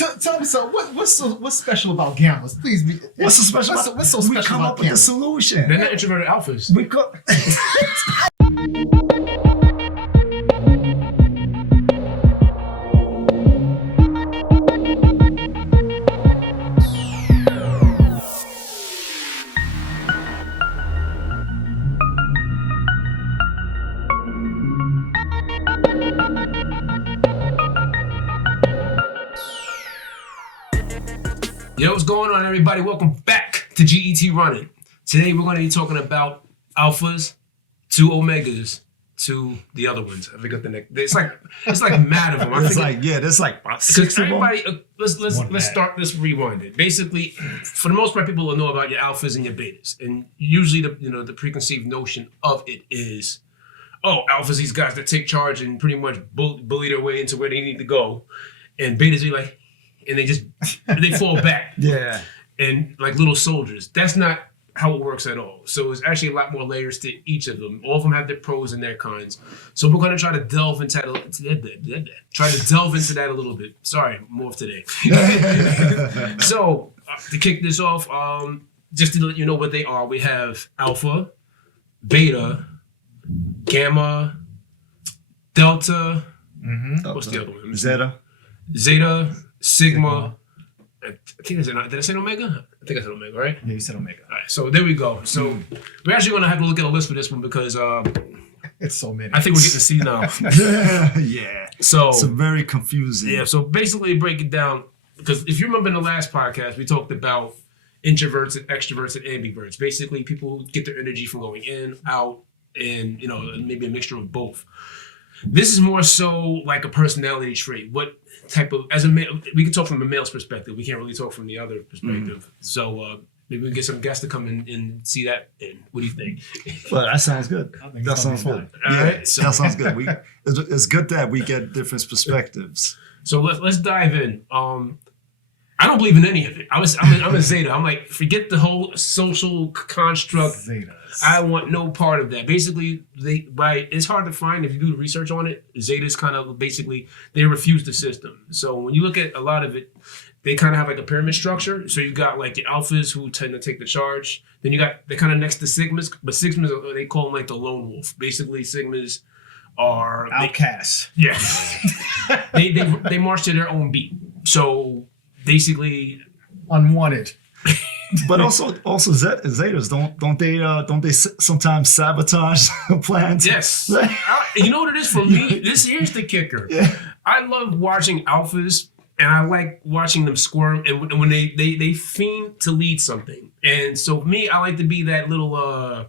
tell me so. What's special about gammas? Please be. What's so special? What's so special we come about up with the gammas? solution. They're not introverted alphas. We co- Yo, what's going on, everybody? Welcome back to GET Running. Today we're going to be talking about alphas, two omegas, to the other ones. I forgot the next. It's like mad of them. It's like there's like about 6 because of them. everybody. Let's rewind it. Basically, for the most part, people will know about your alphas and your betas, and usually the preconceived notion of it is, oh, alphas, these guys that take charge and pretty much bully their way into where they need to go, and betas be like. And they fall back. Yeah. And like little soldiers. That's not how it works at all. So it's actually a lot more layers to each of them. All of them have their pros and their cons. So we're going to try to delve into that a little bit. Sorry, more of today. So to kick this off, just to let you know what they are, we have alpha, beta, gamma, delta. What's the other one? Zeta, Sigma. I think did I say omega? I think I said omega, right? Yeah, you said omega. All right, so there we go. So we're actually going to have to look at a list for this one because It's so many. I think we're getting to see now. Yeah. So it's very confusing. Yeah. So basically, break it down because if you remember in the last podcast, we talked about introverts and extroverts and ambiverts. Basically, people who get their energy from going in, out, and maybe a mixture of both. This is more so like a personality trait. What type of, as a male, we can talk from a male's perspective. We can't really talk from the other perspective. So maybe we can get some guests to come in and see that. And what do you think? Well, that sounds good. That sounds good. All right, so that sounds good. It's good that we get different perspectives. So let's dive in. I don't believe in any of it. I'm a Zeta. I'm like, forget the whole social construct. Zetas. I want no part of that. Basically, it's hard to find if you do the research on it. Zetas kind of basically they refuse the system. So when you look at a lot of it, they kind of have like a pyramid structure. So you got like the alphas who tend to take the charge. Then they're kind of next to sigmas, but sigmas they call them like the lone wolf. Basically, sigmas are outcasts. Yeah, they march to their own beat. So basically, unwanted. But also Zetas don't they sometimes sabotage plans? Yes. You know what it is for me? Here's the kicker. Yeah. I love watching alphas and I like watching them squirm and when they fiend to lead something. And so for me, I like to be that little what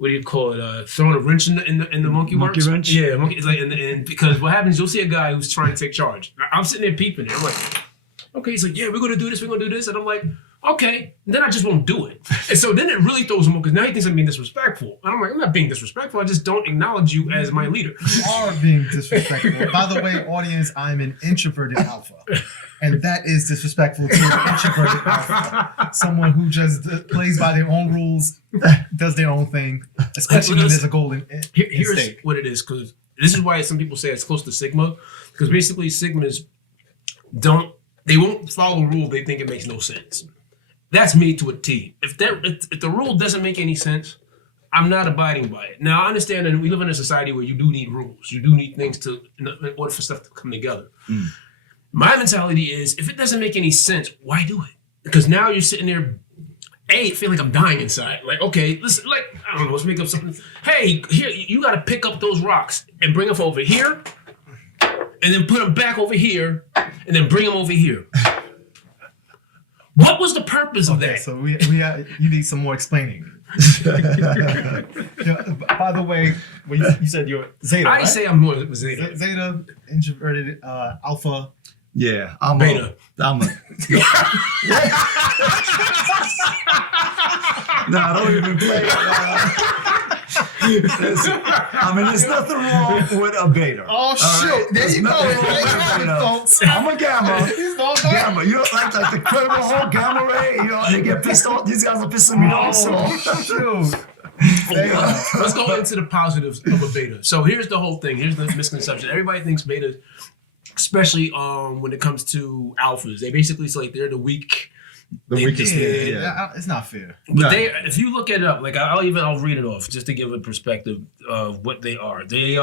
do you call it? Throwing a wrench in the monkey works. Monkey wrench? Yeah, monkey. It's like and because what happens, you'll see a guy who's trying to take charge. I'm sitting there peeping it. I'm like, okay, he's like, yeah, we're gonna do this, and I'm like, okay, and then I just won't do it. And so then it really throws him off because now he thinks I'm being disrespectful. And I'm like, I'm not being disrespectful, I just don't acknowledge you as my leader. You are being disrespectful. By the way, audience, I'm an introverted alpha. And that is disrespectful to an introverted alpha. Someone who just plays by their own rules, does their own thing, especially when there's a goal in Here's stake. what it is, because this is why some people say it's close to Sigma, because basically Sigmas they won't follow a rule they think it makes no sense. That's me to a T. If the rule doesn't make any sense, I'm not abiding by it. Now I understand that we live in a society where you do need rules. You do need things in order for stuff to come together. My mentality is if it doesn't make any sense, why do it? Because now you're sitting there, I feel like I'm dying inside. Like, okay, listen, like, I don't know, let's make up something. Hey, here, you gotta pick up those rocks and bring them over here, and then put them back over here, and then bring them over here. What was the purpose of that? So you need some more explaining. By the way, when you said you're Zeta, I right? say I'm more Zeta. Zeta, introverted, alpha. Yeah, I'm Beta. No, I don't even play. There's nothing wrong with a beta. Oh shit! Right? There you go. I'm a gamma. Gamma, you like the Incredible Hulk, gamma ray. They get pissed off. These guys are pissing me off. So. Let's go into the positives of a beta. So here's the whole thing. Here's the misconception. Everybody thinks betas especially when it comes to alphas. They basically say like they're the weak. The weakest thing. It's not fair. But if you look it up, like I'll read it off just to give a perspective of what they are. They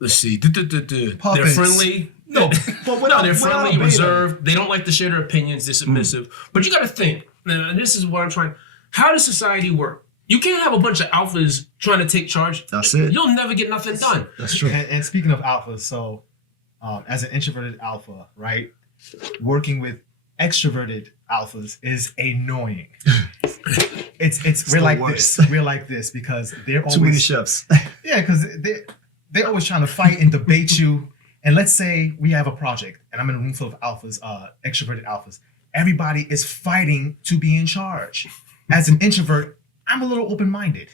let's see, they're Puppets. friendly. No, but without, They're friendly, without reserved. They don't like to share their opinions. They're submissive. But you got to think, and this is what I'm trying. How does society work? You can't have a bunch of alphas trying to take charge. That's it. You'll never get nothing done. That's true. And speaking of alphas, so as an introverted alpha, right, working with extroverted alphas is annoying. We're the like worst. this. We're like this because they're Too many always chefs. yeah, because they're always trying to fight and debate you. And let's say we have a project, and I'm in a room full of alphas, extroverted alphas. Everybody is fighting to be in charge. As an introvert, I'm a little open-minded,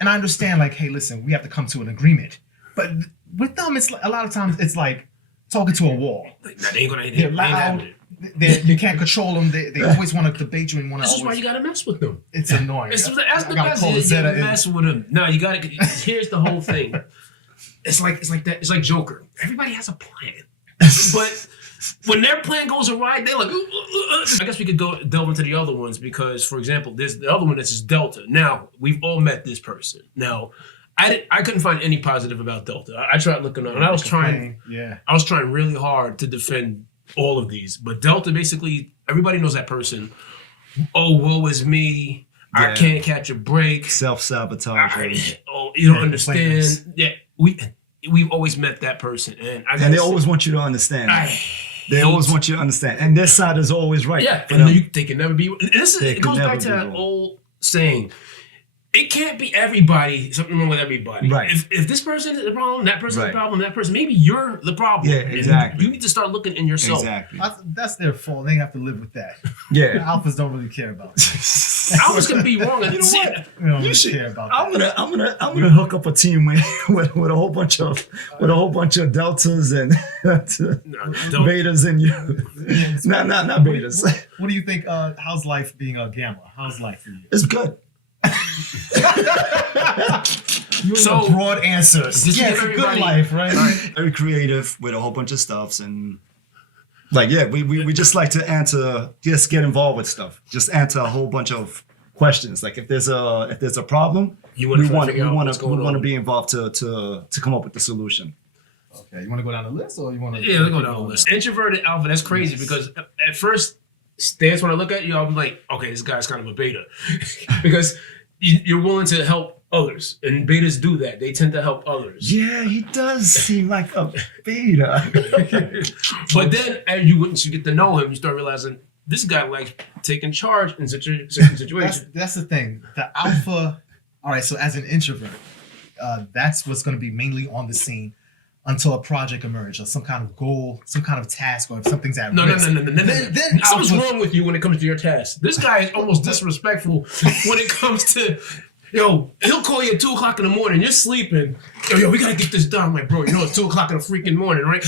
and I understand. Like, hey, listen, we have to come to an agreement. But with them, it's a lot of times it's like talking to a wall. Like, nah, they ain't gonna. They're loud. You can't control them. They always want to debate you and want to. This is why you gotta mess with them. It's annoying. That's the I gotta best. call You Zeta gotta in. mess with them. No, you gotta. Here's the whole thing. It's like that. It's like Joker. Everybody has a plan, but when their plan goes awry, they're like. I guess we could delve into the other ones because, for example, there's the other one that's just Delta. Now we've all met this person. Now, I couldn't find any positive about Delta. I tried looking up, and I was trying really hard to defend all of these. But Delta, basically, everybody knows that person. Oh, woe is me. I can't catch a break. Self-sabotage. Oh, you don't understand. Yeah, we've always met that person, and they always want you to understand. They always want you to understand, and their side is always right. Yeah, for and them. they can never be. It goes back to that wrong. old saying. It can't be everybody. Something wrong with everybody. Right. If this person is the problem, that person is Right. the problem, that person, maybe you're the problem. Yeah, And exactly. you need to start looking in yourself. Exactly. That's their fault. They have to live with that. The Yeah. alphas don't really care about that. I was gonna be wrong. You know what? They don't You really should. care about I'm that. gonna hook up a team with a whole bunch of deltas and Don't- betas and you. Not betas. What do you think? How's life being a gamma? How's life for you? It's good. So- broad answers. Just Yeah, give it's a good everybody- life, right? Very creative with a whole bunch of stuffs and like we just like to just get involved with stuff. Just answer a whole bunch of questions. Like if there's a problem, You we wanna figure out want what's going to on. be involved to come up with the solution. Okay, you want to go down the list, or you want to? Yeah, let's go down the list. Introverted alpha, that's crazy because at first stance when I look at you, I'm like, okay, this guy's kind of a beta. Because you're willing to help others. And betas do that. They tend to help others. Yeah, he does seem like a beta. But then once you get to know him, you start realizing this guy likes taking charge in certain situations. That's the thing. The alpha. All right, so as an introvert, that's what's going to be mainly on the scene until a project emerges, or some kind of goal, some kind of task, or if something's at No. risk. Then something's wrong with you when it comes to your task. This guy is almost disrespectful when it comes to, he'll call you at 2:00 in the morning. You're sleeping. Yo, we gotta get this done. I'm like, bro, it's 2:00 in the freaking morning, right?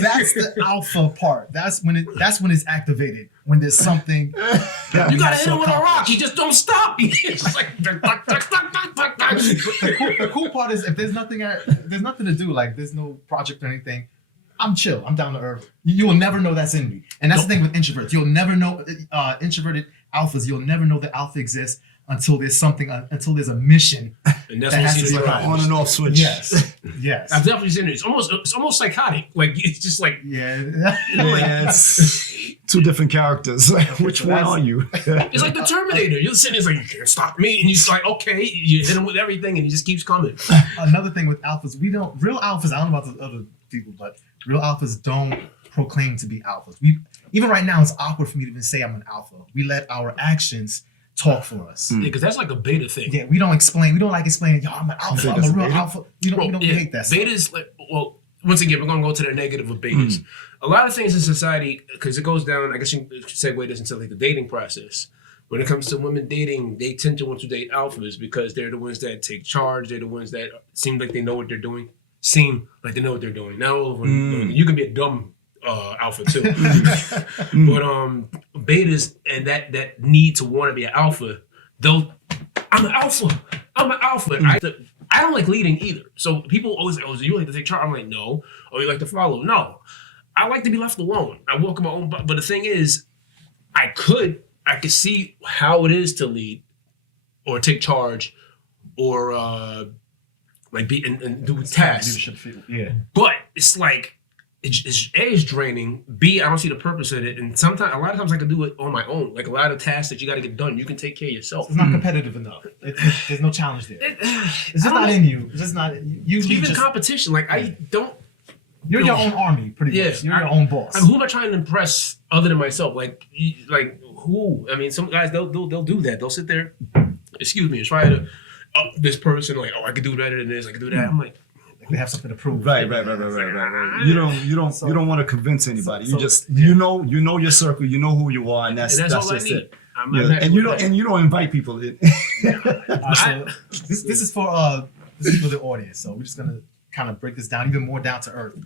That's the alpha part. That's when it's activated. When there's something. You gotta hit him with a rock. He just don't stop. He's just like, The cool part is if there's nothing to do, like there's no project or anything, I'm chill. I'm down to earth. You will never know that's in me. And that's the thing with introverts. You'll never know introverted alphas. You'll never know that alpha exists until there's something. Until there's a mission. And that's That when has you to see be the right. problem. On and off switch. Yes. I've definitely seen it. It's almost psychotic. Like it's just like Yeah. Yeah, it's two different characters. Which one are you? it's like the Terminator. You're sitting there, it's like you can't stop me, and you're like, okay, you hit him with everything, and he just keeps coming. Another thing with alphas, real alphas. I don't know about the other people, but real alphas don't proclaim to be alphas. Even right now, it's awkward for me to even say I'm an alpha. We let our actions talk for us. Because that's like a beta thing. Yeah, we don't explain. We don't like explaining. Yo, I'm an alpha. I'm a real beta? alpha. We don't hate that. stuff. Betas, like, well, once again, we're gonna go to the negative of betas. A lot of things in society, because it goes down. I guess you can segue this into like the dating process. When it comes to women dating, they tend to want to date alphas because they're the ones that take charge. They're the ones that seem like they know what they're doing. Not all of them. You can be a dumb alpha too. But betas and that need to want to be an alpha, I'm an alpha. I don't like leading either. So people always say, "Oh, do you like to take charge?" I'm like, "No." "Oh, you like to follow?" No. I like to be left alone. I walk in my own. But the thing is, I could see how it is to lead, or take charge, or like be and do tasks. Leadership field. Yeah. But it's like it's A, is draining. B, I don't see the purpose in it. And a lot of times I can do it on my own. Like a lot of tasks that you got to get done, you can take care of yourself. It's not competitive enough. There's no challenge there. It's just not in you. It's just not you. Even competition, like I don't. You're your own army, pretty much. You're your own boss. I mean, who am I trying to impress other than myself? Like who? I mean, some guys they'll do that. They'll sit there, excuse me, and try to up this person. Like, oh, I could do better than this. I could do that. I'm like, they have something to prove. Right. You don't want to convince anybody. You know your circle. You know who you are, and that's all I just need. it. And you don't invite people in. So this is for the audience. So we're just gonna kind of break this down even more down to earth.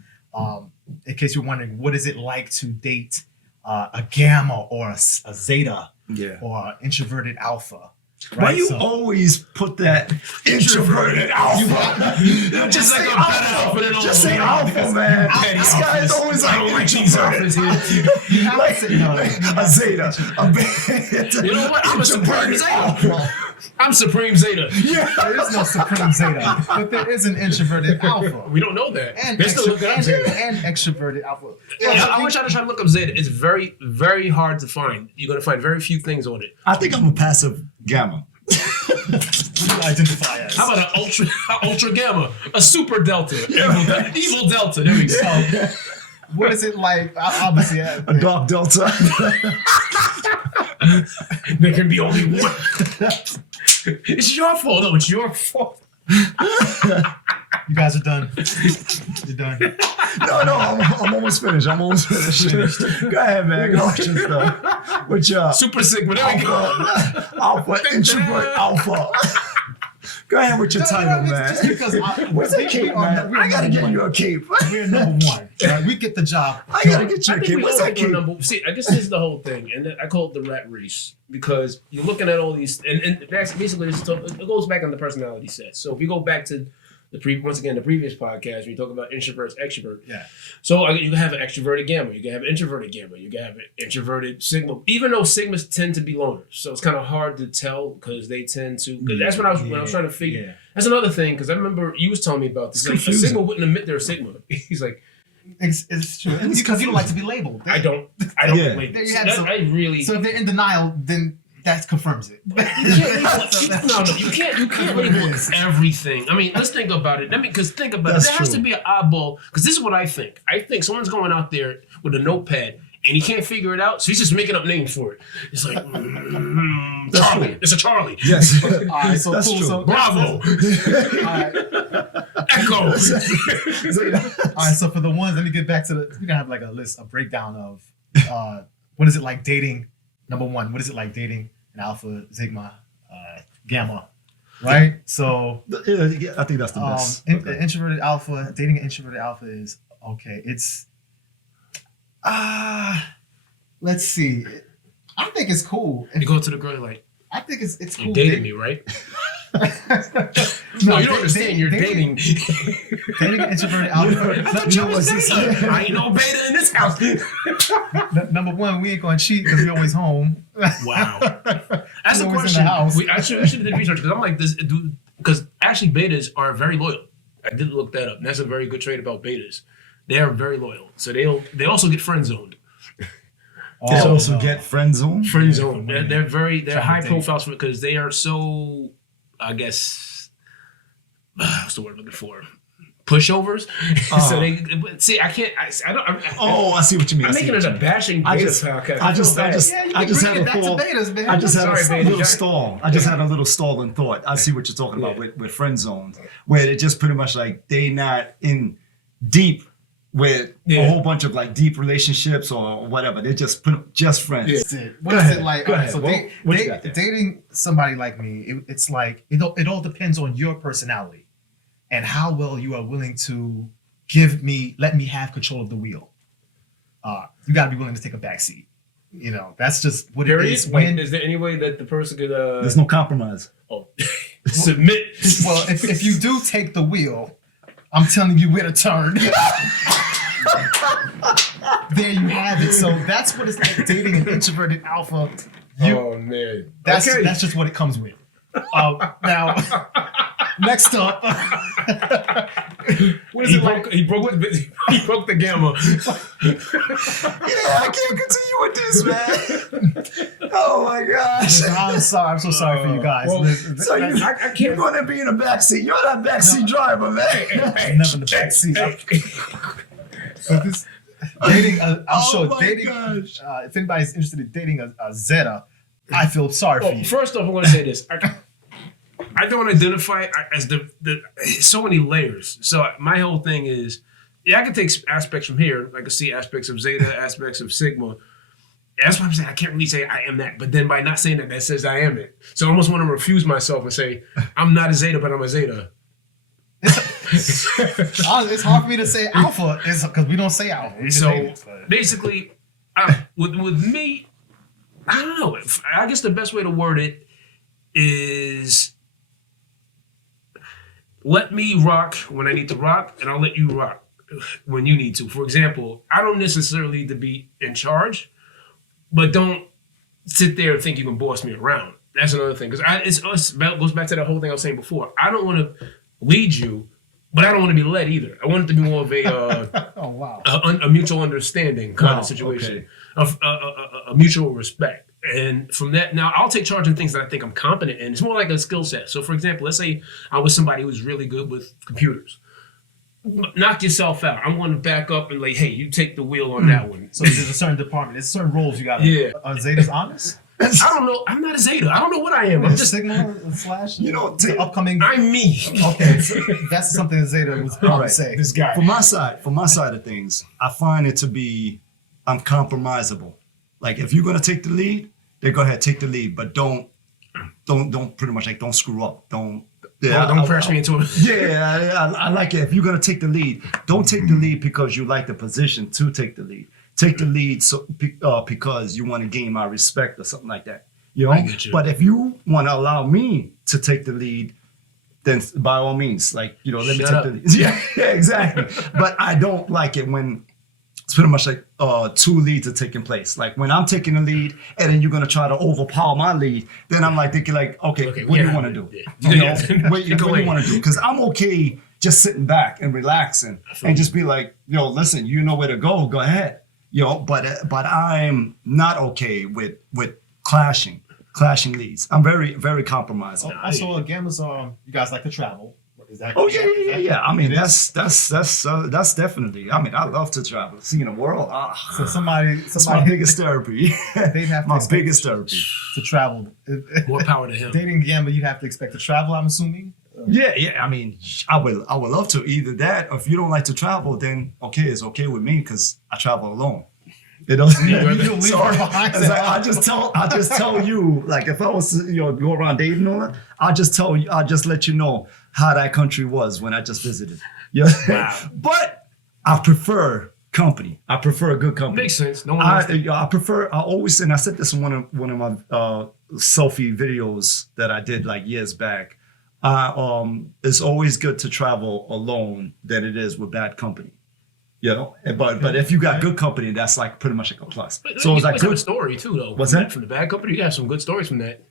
In case you're wondering, what is it like to date a gamma or a zeta or an introverted alpha? Right? Why you always put that introverted alpha? Just say alpha. Just say alpha, man. This guy is always like introverted. A zeta, a beta. You know what? I'm a supreme zeta. I'm supreme zeta. Yeah, there is no supreme zeta, but there is an introverted alpha. We don't know that. And extroverted alpha. I wish I had tried to look up zeta. It's very, very hard to find. You're gonna find very few things on it. I think I'm a passive gamma. What do you identify as? How about an ultra gamma, a super delta, evil delta? There we go. So, what is it like? Obviously, a dark delta. There can be only one. It's your fault. No, it's your fault. You guys are done. You're done. No, I'm almost finished. Go ahead, man. Go with your stuff. With your Super Sigma. There we go. Alpha, introvert, alpha. Go ahead with your title, man. Just because where's that cape, man? I gotta get you a cape. We're number one. Right? We get the job. I gotta get you a I think cape. we What's all that go cape? number. See, I guess this is the whole thing, and I call it the rat race because you're looking at all these, and that's basically it goes back on the personality set. So if you go back to the previous podcast, we talk about introverts, extroverts. Yeah. So you can have an extroverted gamma, you can have an introverted gamma, you can have an introverted sigma. Even though sigmas tend to be loners, so it's kind of hard to tell because they tend to. Cause that's when I was trying to figure. Yeah. That's another thing because I remember you was telling me about this. Like, a sigma wouldn't admit they're a sigma. He's like. It's true. It's because you don't like to be labeled. I don't label. There you have I really. So if they're in denial, then that confirms it. You can't label everything. I mean, let's think about it. Because think about it. There has to be an oddball. Because this is what I think. I think someone's going out there with a notepad and he can't figure it out, so he's just making up names for it. It's like Charlie. It's a Charlie. Yes. All right, so that's cool. true. So, Bravo. Echo. All right, so for the ones, let me get back to we're gonna have like a breakdown of what is it like dating. Number one, what is it like dating an alpha, sigma, gamma, right? So yeah, I think that's the best. Introverted alpha, dating an introverted alpha is okay. It's let's see. I think it's cool. You go to the girl, you're like, I think it's cool. you're dating me, right? No, you don't understand. You're dating. Dating an introverted alpha. I ain't no beta in this house. Number one, we ain't gonna cheat because we always home. Wow, that's a Always question. in the house. We should have did research because I'm like this, dude. Because actually, betas are very loyal. I did look that up. And that's a very good trait about betas. They are very loyal. So they also get friend zoned. They also get friend zone. Friend zone. They're high profiles because they are so. I guess what's the word I'm looking for? Pushovers. So they see. I can't. I don't. I see what you mean. I'm making it a bashing beta podcast. I just had a little stall. I just had a little stall in thought. I see what you're talking about with friend zones, where they're just pretty much like they not in deep with a whole bunch of like deep relationships or whatever. They're just friends. Yeah. What is it like? So dating somebody like me, it's like it all depends on your personality and how well you are willing to let me have control of the wheel. You got to be willing to take a back seat. That's just what it is. Is there any way that the person could? There's no compromise. Oh, Submit. Well, if you do take the wheel, I'm telling you where to turn. There you have it. So that's what it's like dating an introverted alpha. Oh man, That's okay. that's just what it comes with. Now, next up, what is He it like? he broke the gamma. Yeah, I can't continue with this, man. Oh my gosh. I'm sorry. I'm so sorry for you guys. Well, So I you're can't. gonna be in the backseat. You're not backseat driver, man. Never in the back seat. But this dating, I'm Oh sure my dating. gosh. If anybody's interested in dating a Zeta, I feel sorry for Oh, you. first off, I'm going to say this. I don't identify as the so many layers. So my whole thing is, yeah, I can take aspects from here. I can see aspects of Zeta, aspects of Sigma. That's why I'm saying I can't really say I am that. But then by not saying that, that says I am it. So I almost want to refuse myself and say I'm not a Zeta, but I'm a Zeta. It's hard for me to say alpha, because we don't say alpha. We just So hate it, but- basically, with me, I don't know. I guess the best way to word it is let me rock when I need to rock, and I'll let you rock when you need to. For example, I don't necessarily need to be in charge, but don't sit there and think you can boss me around. That's another thing, because it goes back to that whole thing I was saying before. I don't want to lead you, but I don't want to be led either. I want it to be more of a oh wow. a mutual understanding kind Wow, of situation, okay. a mutual respect. And from that, now I'll take charge of things that I think I'm competent in. It's more like a skill set. So, for example, let's say I was somebody who's really good with computers. Knock yourself out. I'm going to back up and like, hey, you take the wheel on that one. So there's a certain department, there's certain roles you got. Yeah. Zeta's honest. I don't know. I'm not a Zeta. I don't know what I am. I'm Just just, Sigma slash. You know, the upcoming. I'm me. Okay, so that's something that Zeta was All probably right. say. This guy. From my side of things, I find it to be uncompromisable. Like if you're gonna take the lead, then go ahead, take the lead, but don't pretty much like don't screw up. Don't press me into it. Yeah, I like it. If you're gonna take the lead, don't take the lead because you like the position to take the lead. Take the lead because you want to gain my respect or something like that. You know. I get you. But if you want to allow me to take the lead, then by all means, like let me Shut take up. the lead. Yeah, exactly. But I don't like it when it's pretty much like two leads are taking place. Like when I'm taking the lead and then you're gonna try to overpower my lead, then I'm like thinking like, okay, what do you want to do? Yeah. You know, Yeah. what do you want to do? Because I'm okay just sitting back and relaxing and just be like, listen, you know where to go ahead. But I'm not okay with clashing leads. I'm very, very compromising. Also, gammas are you guys like to travel. Is that? Oh yeah. I mean, It is? that's definitely. I mean, I love to travel, seeing the world. So somebody It's my biggest therapy. they'd have to My expect biggest therapy. to travel. More power to him. Dating gamma, you'd have to expect to travel. I'm assuming. Yeah. I mean, I would love to. Either that, or if you don't like to travel, then okay, it's okay with me because I travel alone. It doesn't. You leave So, her behind. it's like, I just tell you, like if I was to, go around dating and all that, I'll just let you know how that country was when I just visited. Yeah. Wow. But I prefer company. I prefer a good company. Makes sense. No one wants to. I always, and I said this in one of my selfie videos that I did like years back. It's always good to travel alone than it is with bad company. But if you got good company, that's like pretty much like a plus. But So you it's like always have a good. story too, though. What's From that? From the bad company, you have some good stories from that.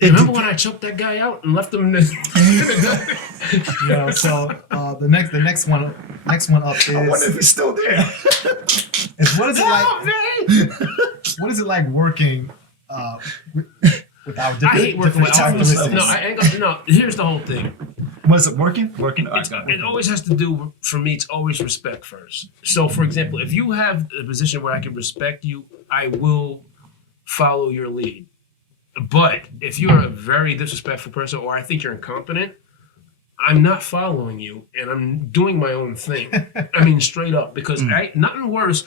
It Remember dep- when I choked that guy out and left him in the So the next one up I wonder if is he's still there. what is it like? What is it like working with our different, I hate working with different alphas. characteristics? No, I ain't gonna. No, here's the whole thing. Was it working? Working. All It's, right. it always has to do, for me, it's always respect first. So, for example, if you have a position where I can respect you, I will follow your lead. But if you're a very disrespectful person or I think you're incompetent, I'm not following you and I'm doing my own thing. I mean, straight up, because nothing worse.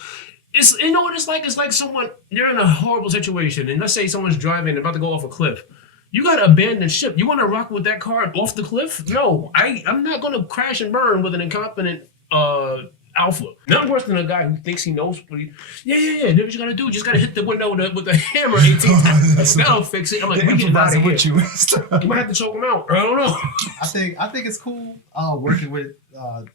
It's what it's like. It's like someone, you're in a horrible situation, and let's say someone's driving about to go off a cliff. You gotta abandon ship. You want to rock with that car off the cliff? No, I'm not gonna crash and burn with an incompetent alpha. Not worse than a guy who thinks he knows, but yeah. What you gotta do? Just gotta hit the window with the hammer 18 times. That'll fix it. I'm like, we get out of here. with you. You might have to choke him out. I don't know. I think it's cool working with Zeta,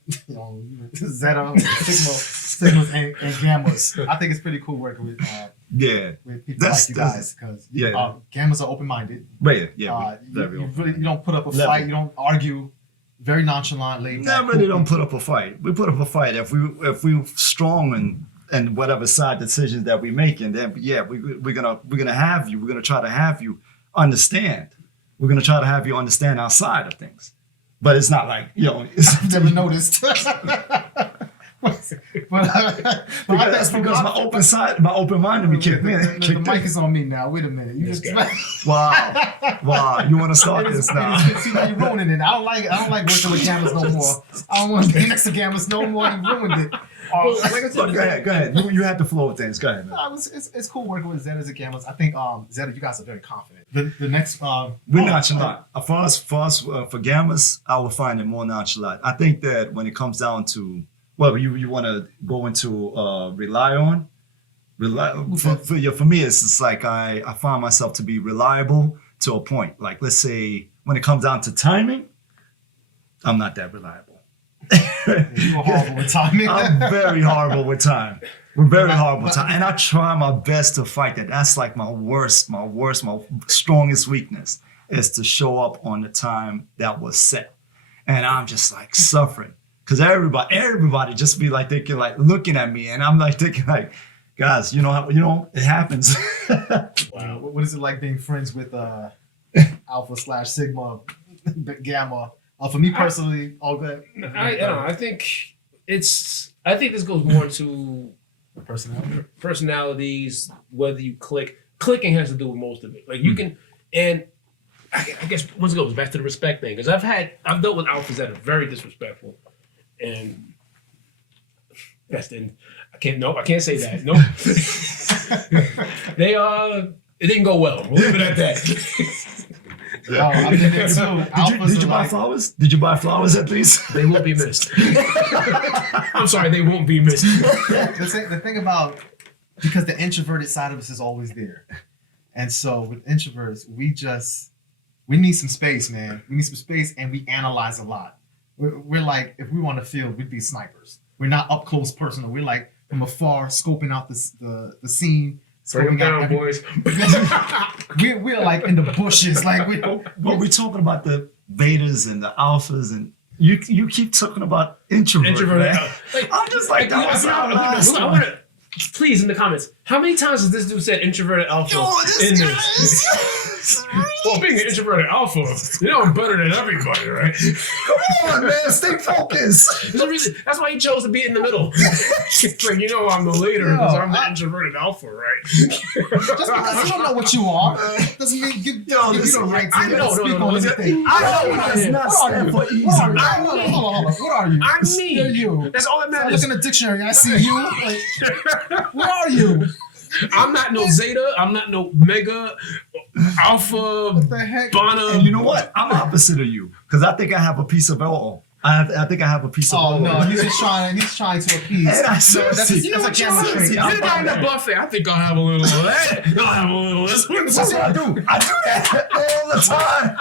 Sigmas, and Gammas. I think it's pretty cool working with people like you guys because Gammas are open minded. Right. You don't put up a fight. You don't argue. Very nonchalantly. Don't put up a fight. We put up a fight if we strong and whatever side decisions that we make, and then we're gonna have you. We're gonna try to have you understand. We're gonna try to have you understand our side of things. But it's not like I've never noticed. That's because my open mind to be kicked in. The mic is on me now. Wait a minute. Wow. You want to start this now? See, now you're ruining it. I don't like working with Gammas no more. I don't want to be next to Gammas no more. You ruined it. Like I said, go ahead. You had the flow of things. Go ahead. No, it's cool working with Zetas and Gammas. I think Zeta, you guys are very confident. The next we're nonchalant. For Gammas, I will find it more nonchalant. I think that when it comes down to you want to go into rely on. For me, it's just like I find myself to be reliable to a point. Like, let's say when it comes down to timing, I'm not that reliable. You're horrible with timing. I'm very horrible with time. We're very horrible with time. And I try my best to fight that. That's like my strongest weakness is to show up on the time that was set. And I'm just like suffering. Because everybody just be like thinking, like looking at me, and I'm like thinking, like, guys, it happens. Wow. What is it like being friends with Alpha/Sigma, Gamma? For me personally, all good. I think this goes more to personalities. Whether you clicking has to do with most of it. Like you can, and I guess once it goes back to the respect thing, because I've dealt with alphas that are very disrespectful. And that's the I can't say that. Nope. It didn't go well. We'll leave it at that. I've been there too. Did you buy flowers? Did you buy flowers at least? They won't be missed. I'm sorry, they won't be missed. The thing about, because the introverted side of us is always there. And so with introverts, we need some space, man. We need some space, and we analyze a lot. We're like, if we were on the field, we'd be snipers. We're not up close personal. We're like from afar scoping out the scene. Bring them down, boys. we're like in the bushes. Like we're talking about the betas and the alphas, and you keep talking about introverted. Like, I'm just like, please, in the comments, how many times has this dude said introverted alpha in this? Well, being an introverted alpha, I'm better than everybody, right? Come on, man, stay focused. There's a reason. That's why he chose to be in the middle. It's like, I'm the leader because I'm the introverted alpha, right? Just because you don't know what you are doesn't mean you don't right to speak on anything. I know it's not stand for easy. Hold on. What are you? I'm me. You're you. That's all that I matters. look in the dictionary. I see you. Like, where are you? I'm not no Zeta. I'm not no Mega, Alpha, What the heck? Bana. And you know what? I'm opposite of you because I think I have a piece of all. I think I have a piece of all. Oh no, he's trying to appease. And That's a camera trait. You're the guy in the buffet. I think I'll have a little of that. I'll have a little of this. That's what I do. I do that all the time.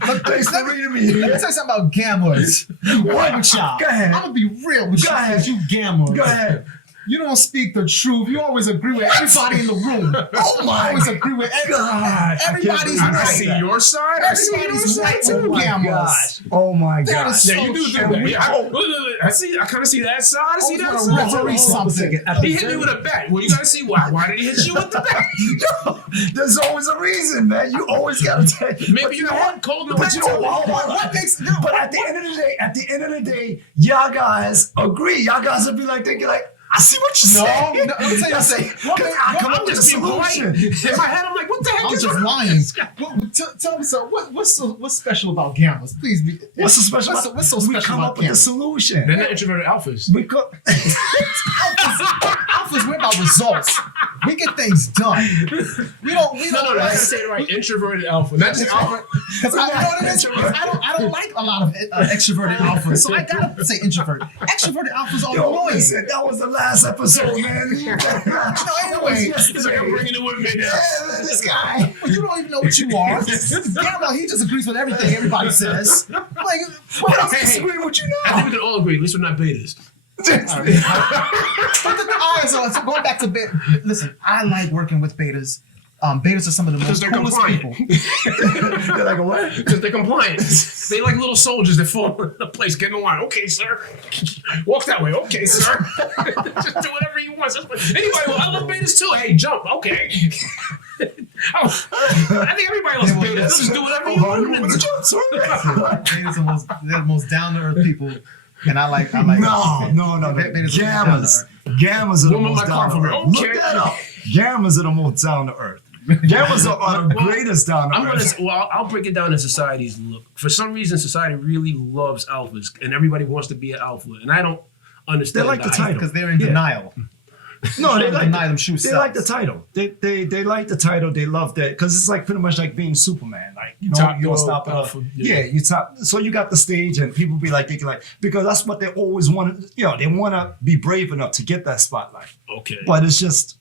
But thanks for reading me. Let me tell you something about gammas. What? With y'all. Go ahead. I'm gonna be real with Go ahead. you gammas. Go ahead. You don't speak the truth. You always agree with everybody in the room. Oh my always agree with God. everybody's I right. see your side. I see your Everybody's side right too. to gammas. Oh my That God. is Yeah, so you do true. that. Yeah, I see. I kind of see that side. I see that Always wanna side. referee something. He hit me with a bat. Well, you gotta see why. Why did he hit you with the bat? There's always a reason, man. You always gotta take. Maybe you have cold. But you know what makes? But at the end of the day, y'all guys agree. Y'all guys will be like thinking like, I see what you're saying. No, I'm saying, I come up with a just being polite. solution. In my head, I'm like, what the heck I'm is just wrong? lying. Tell me so. What's special about gammas? Please be. What's so special? What's so We special come about up with the gammas? solution. They're not introverted alphas. We co- Alphas, we're about results. We get things done. We don't. No, I gotta say it right. Introverted alpha, not just alpha. Because I know what it is. I don't like a lot of extroverted alphas, so I gotta say introvert. Extroverted alphas are annoying. Listen, that was the last episode, man. Anyway, It's like I'm bringing it with me now. Yeah, man, this guy. well, you don't even know what you are. Gamma, he just agrees with everything everybody says. Like, what else? Hey, Disagree with you I now. think we can all agree. At least we're not betas. All right, so going back to beta. Listen, I like working with betas. Betas are some of the most Because they're coolest compliant. people. They're like, what? Because they're compliant. They like little soldiers that fall in a place, get in the line. Okay, sir. Walk that way. Okay, sir. Just do whatever you want. Anyway, well, I love betas too. Hey, jump. Okay. I think everybody loves betas. They'll just do whatever you want them to do. Betas are they're the most down to earth people, and I like. No. Betas are Gammas. Gammas are the Woman most my car down to for me. earth. Okay. Look that up. Gammas are the most down to earth. Gammas are the greatest down to earth. I'll break it down in society's look. For some reason, society really loves alphas, and everybody wants to be an alpha, and I don't understand. They like the that. title. because they're in denial. No, they like deny them shoe They like the title. They like the title. They love that because it's like pretty much like being Superman. Like Top you're dog, stop it up. alpha, Yeah, you top. So you got the stage, and people be like, they can like because that's what they always want. They want to be brave enough to get that spotlight. Okay. But it's just,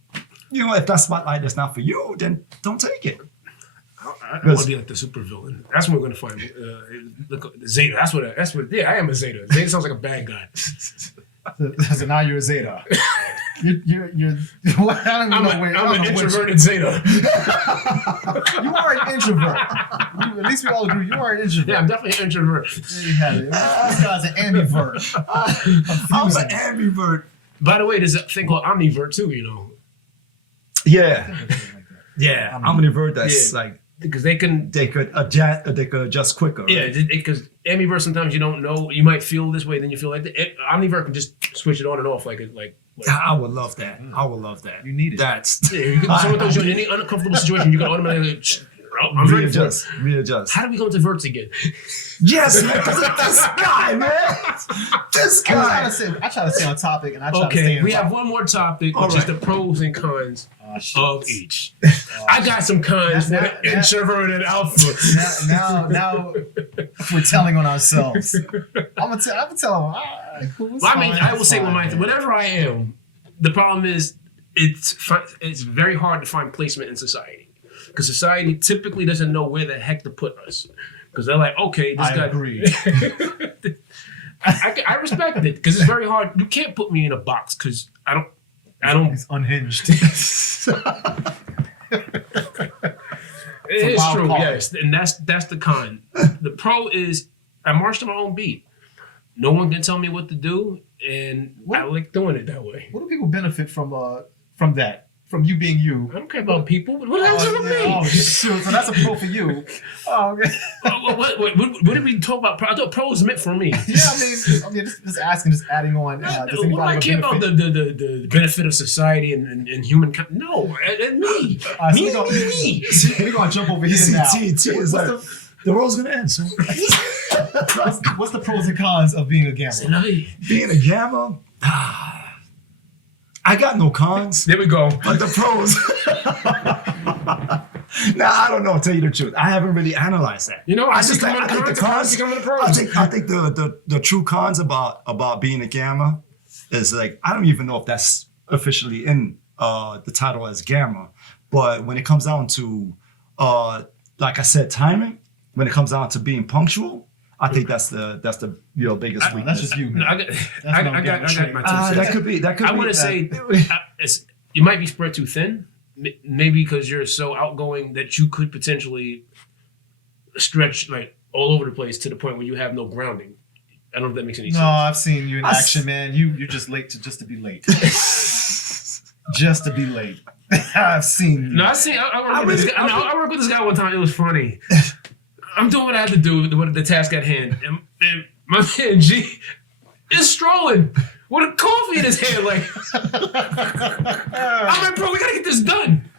if that spotlight is not for you, then don't take it. I want to be like the supervillain. That's what we're going to find. Look, Zeta. That's what. Yeah, I am a Zeta. Zeta sounds like a bad guy. So now you're a Zeta. You're I don't even know where. I'm an introverted Zeta. You are an introvert. At least we all agree you are an introvert. Yeah, I'm definitely an introvert. There you have it. This guy's an ambivert. I'm an ambivert. By the way, there's a thing called omnivert too. Yeah, yeah. I'm an invert. That's like because they could adjust quicker. Yeah, Right? because ambivert sometimes you don't know. You might feel this way, then you feel like that. Omnivert can just switch it on and off like. I would love that. I would love that. You need it. That's Yeah, someone throws you in any uncomfortable situation, you can automatically. I'm ready for it. Readjust. How do we go into verts again? Yes, man. This guy, man. This guy. I try to stay on topic, and I try to stay Okay, in we have one more topic, which is the pros and cons of each. I got some cons for the introverted alpha. Now we're telling on ourselves. I'm gonna tell them. I will say whatever I am. The problem is it's very hard to find placement in society because society typically doesn't know where the heck to put us because they're like, okay, this guy. I agree. I respect it because it's very hard. You can't put me in a box because I don't. He's unhinged. It is true, card. yes, and that's the con. The pro is I march to my own beat. No one can tell me what to do, and I like doing it that way. What do people benefit from that? From you being you? I don't care about people. What else about me? Oh, shoot. So that's a pro for you. Oh, okay. What did we talk about? I thought pros meant for me. Yeah, I mean, just asking, just adding on. Does What do I care about the benefit of society and humankind? No, and me. Me. We're gonna jump over here now. T is like the world's gonna end. So what's the pros and cons of being a gamma? being a gamma. I got no cons. There we go. But the pros. Now I don't know. Tell you the truth, I haven't really analyzed that. I think the cons. I think the true cons about being a gamma is like I don't even know if that's officially in the title as gamma, but when it comes down to like I said, timing. When it comes down to being punctual, I think that's the biggest weakness. That's just you. Man. I got my 2 cents. That could I be. want to say you might be spread too thin. Maybe because you're so outgoing that you could potentially stretch like all over the place to the point where you have no grounding. I don't know if that makes any sense. No, I've seen you in action, man. You're just late just to be late. Just to be late. I've seen you. No, I worked with this guy one time. It was funny. I'm doing what I had to do with the task at hand, and my man G is strolling with a coffee in his hand. Like, I'm like, bro, we gotta get this done.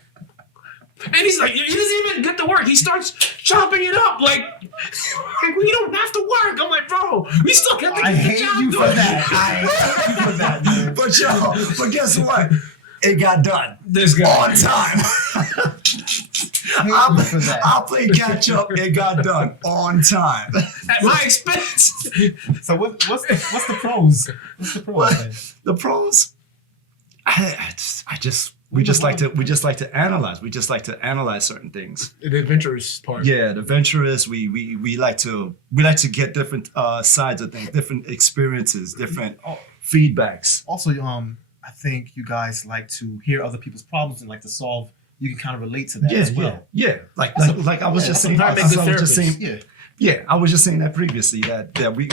And he's like, he doesn't even get to work. He starts chopping it up. Like we don't have to work. I'm like, bro, we still got to get the job done. I hate you for that, man. But guess what? it got done. This guy. On time. I'll play catch up. It got done on time. At my expense. So what's the pros? What's the pros? Man? The pros, we just like to analyze. We just like to analyze certain things. The adventurous part. Yeah, the adventurous. We like to get different sides of things, different experiences, different feedbacks. Also, I think you guys like to hear other people's problems and like to solve. You can kind of relate to that as well. Yeah. Like I was just saying. Sometimes make good therapists. Yeah, I was just saying that previously that we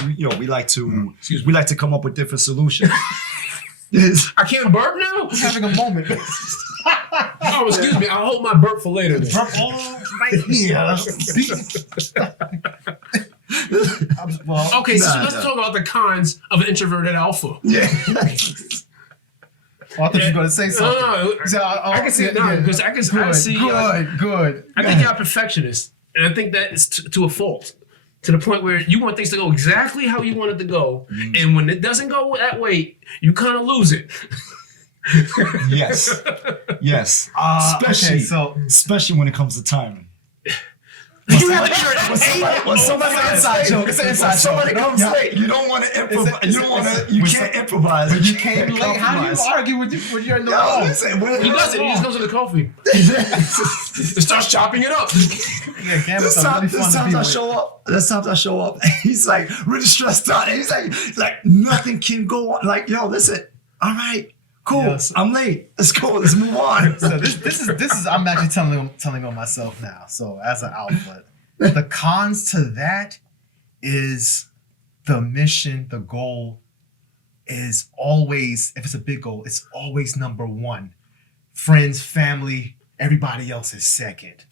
like to we like to come up with different solutions. I can't burp now? I'm having a moment. Oh, excuse me. I'll hold my burp for later. Then. Burp all right here. Well, Okay, so let's talk about the cons of an introverted alpha. Yeah. I thought you were going to say something. No. I can see it now because I see. Good. I think you're a perfectionist, and I think that is to a fault. To the point where you want things to go exactly how you want it to go, and when it doesn't go that way, you kind of lose it. Yes. Especially when it comes to timing. When somebody comes late, you don't want to improvise. You can't improvise. When you came late, how do you argue when you're in the room? He does it. He just goes to the coffee. It starts chopping it up. Yeah, This times I show up, and he's like really stressed out. And he's like nothing can go on. Like, yo, listen, all right, cool. Yes. I'm late. Let's go. Let's move on. So this is I'm actually telling on myself now. So as an alpha, the cons to that is the mission, the goal is always, if it's a big goal, it's always number one. Friends, family, everybody else is second.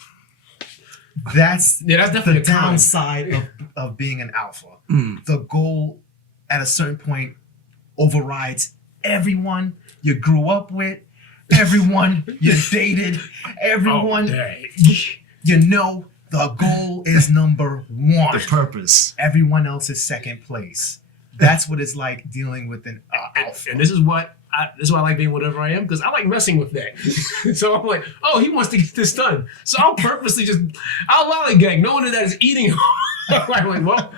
That's definitely the downside of being an alpha. The goal at a certain point overrides everyone you grew up with, everyone you dated, everyone you know. The goal is number one. The purpose. Everyone else is second place. That's what it's like dealing with an alpha. And this is why I like being whatever I am, because I like messing with that. So I'm like, oh, he wants to get this done. So I'll purposely I'll lollygag, knowing that is eating. I'm like, well,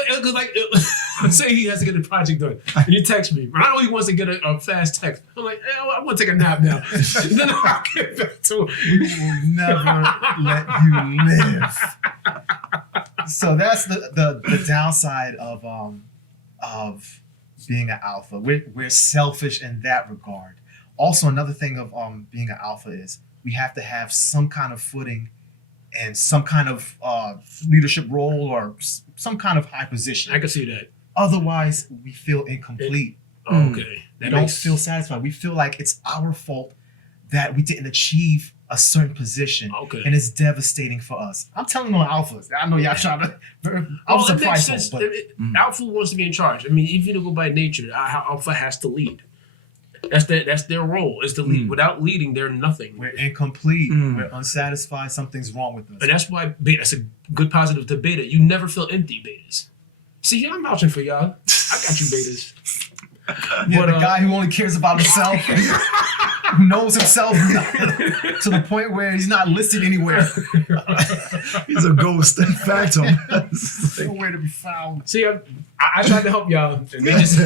because say he has to get a project done. And you text me. I know he wants to get a fast text. I'm like, I'm going to take a nap now. Then I'll get back to him. We will never let you live. So that's the downside of being an alpha. We're selfish in that regard. Also, another thing of being an alpha is we have to have some kind of footing and some kind of leadership role or some kind of high position. I can see that. Otherwise, we feel incomplete. Okay. We don't feel satisfied. We feel like it's our fault that we didn't achieve a certain position. Okay. And it's devastating for us. I'm telling on alphas. I know y'all trying to... I'm surprised. Alpha wants to be in charge. I mean, even if you go by nature, alpha has to lead. That's their role, is to lead. Without leading, they're nothing. We're incomplete. We're unsatisfied. Something's wrong with us. And that's why that's a good positive to beta. You never feel empty, betas. See, I'm vouching for y'all. I got you, betas. Yeah, the guy who only cares about himself, who knows himself to the point where he's not listed anywhere. He's a ghost, phantom. Nowhere to be found. See, I tried to help y'all. And they just,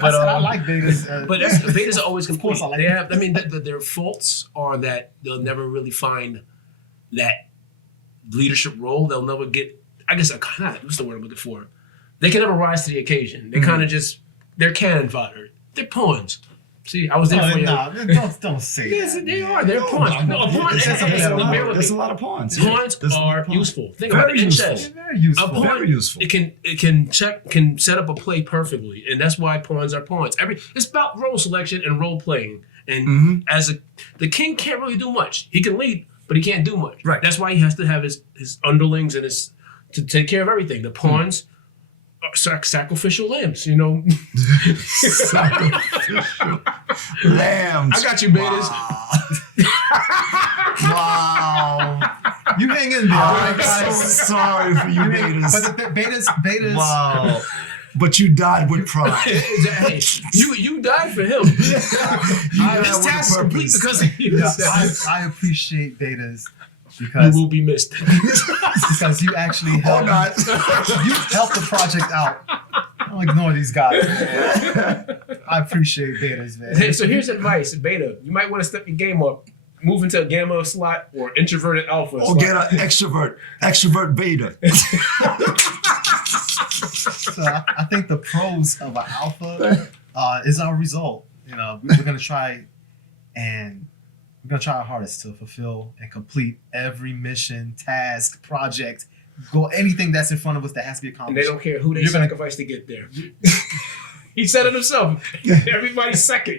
but I like betas. But betas are always complete. Of course I like they have. I mean, their faults are that they'll never really find that leadership role. They'll never get. I guess what's the word I'm looking for? They can never rise to the occasion. They kind of just. They're cannon fodder. They're pawns. See, I was there for you. Don't say yes, that. They are. They're pawns. No, a pawn. There's a lot of pawns. Pawns are useful. Think about it in chess. Very useful. A pawn, very useful. It can set up a play perfectly, and that's why pawns are pawns. It's about role selection and role playing. And the king can't really do much. He can lead, but he can't do much. Right. That's why he has to have his underlings and to take care of everything. The pawns. Sacrificial lambs, you know. Sacrificial lambs. I got you, betas. Wow. You hang in there. I'm so sorry for you, betas. But the betas. Wow. but you died with pride. Hey, you died for him. died His with task is a complete purpose. because of you. I appreciate Betas You because will be missed. you actually Or helped. not. You helped the project out. Don't ignore these guys. Man. I appreciate Betas, man. Hey, so here's advice, Beta. You might want to step your game up. Move into a gamma slot or introverted alpha Or slot. get an extrovert beta. So I think the pros of an alpha is our result. You know, we're gonna try our hardest to fulfill and complete every mission, task, project, anything that's in front of us that has to be And they accomplished. don't care who they You're gonna- sacrifice to get there. He said it himself. Everybody's second.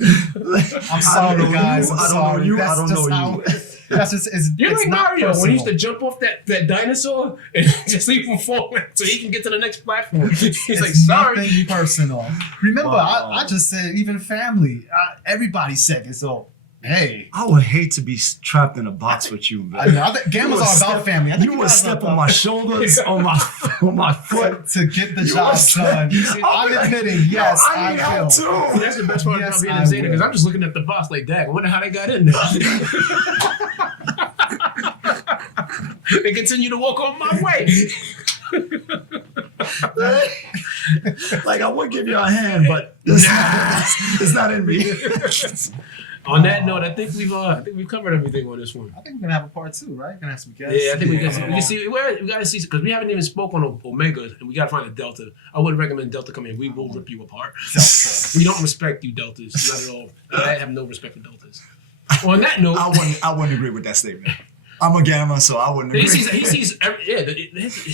I'm sorry, guys. I'm I don't sorry. know you. That's I don't just know how. you. That's just. You're It's like not Mario when he used to personal. jump off that dinosaur and just leave him fall so he can get to the next platform. He's It's like, sorry. nothing personal. Remember, Wow. I just said even family. Everybody's second. So hey, I would hate to be trapped in a box with you, I man. know. I think gammas are about family. I think You would guys step are on about- my shoulders, on my foot. to get the You job was- done. I'll I'm be like, admitting, yes, I I need help will. too. That's the best part Yes, about being I a Zeta because will. I'm just looking at the box like, dang, I wonder how they got in there. They continue to walk on my way. Like I would give you a hand, but it's not in me. On that note, I think we've covered everything on this one. I think we're gonna have a part 2, right? We're gonna have some guests. Yeah, I think we coming can along. see. We got to see because we haven't even spoke on Omega, and we got to find a Delta. I wouldn't recommend Delta come in. We will rip you apart. Delta. We don't respect you Deltas, not at all. I have no respect for Deltas. On that note, I wouldn't agree with that statement. I'm a gamma, so I wouldn't agree. he sees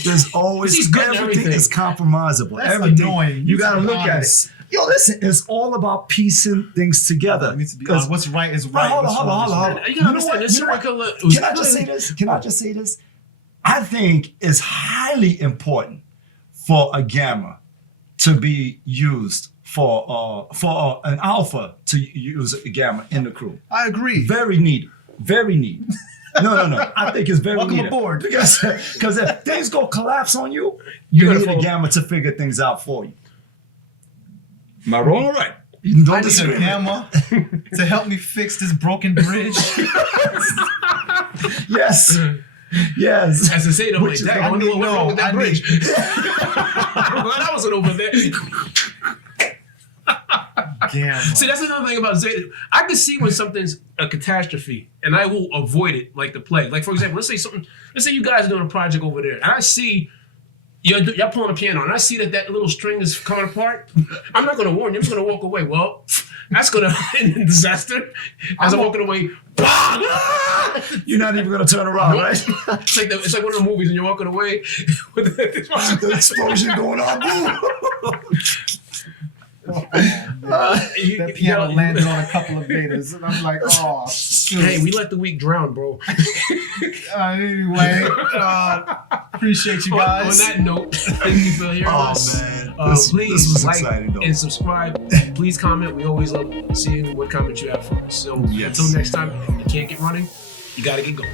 There's always He's good in everything everything. is compromisable. That's Everything. annoying. You gotta Be look at it. honest. Yo, listen, it's all about piecing things together. It needs to be 'Cause- honest. What's right is right. Hold on, what's hold on, wrong is hold on, wrong. hold on. You You can know understand what? this You know what? serial killer. It was Can I just say really- this? Can I just say this? I think it's highly important for a gamma to be used for an alpha to use a gamma in the crew. I agree. Very neat. Very neat. No. I think it's very Welcome neat. aboard. Because if things go collapse on you, you gotta need a follow- gamma to figure things out for you. Am I wrong or right? You don't I need a disagree. gamma to help me fix this broken bridge. Yes. Yes. As I say, I'm like, Which is- dang, I wonder what went wrong with that I bridge. need- I'm glad I wasn't over there. Gamma. See, that's another thing about Zeta. I can see when something's a catastrophe, and I will avoid it like the plague. Like, for example, let's say you guys are doing a project over there, and I see y'all pulling a piano, and I see that little string is coming apart. I'm not going to warn you. I'm just going to walk away. Well, that's going to end in disaster. As I'm walking away, bang! You're not even gonna turn around, Nope. right? It's like one of the movies, and you're walking away with The explosion going on. That piano landed on a couple of betas, and I'm like, oh. shoot. Hey, we let the weak drown, bro. Anyway, appreciate you On guys. that note, thank you for hearing Oh us. man, Please this was like exciting though. and subscribe. Please comment. We always love seeing what comments you have for us. So Yes. until next time, if you can't get running, you got to get going.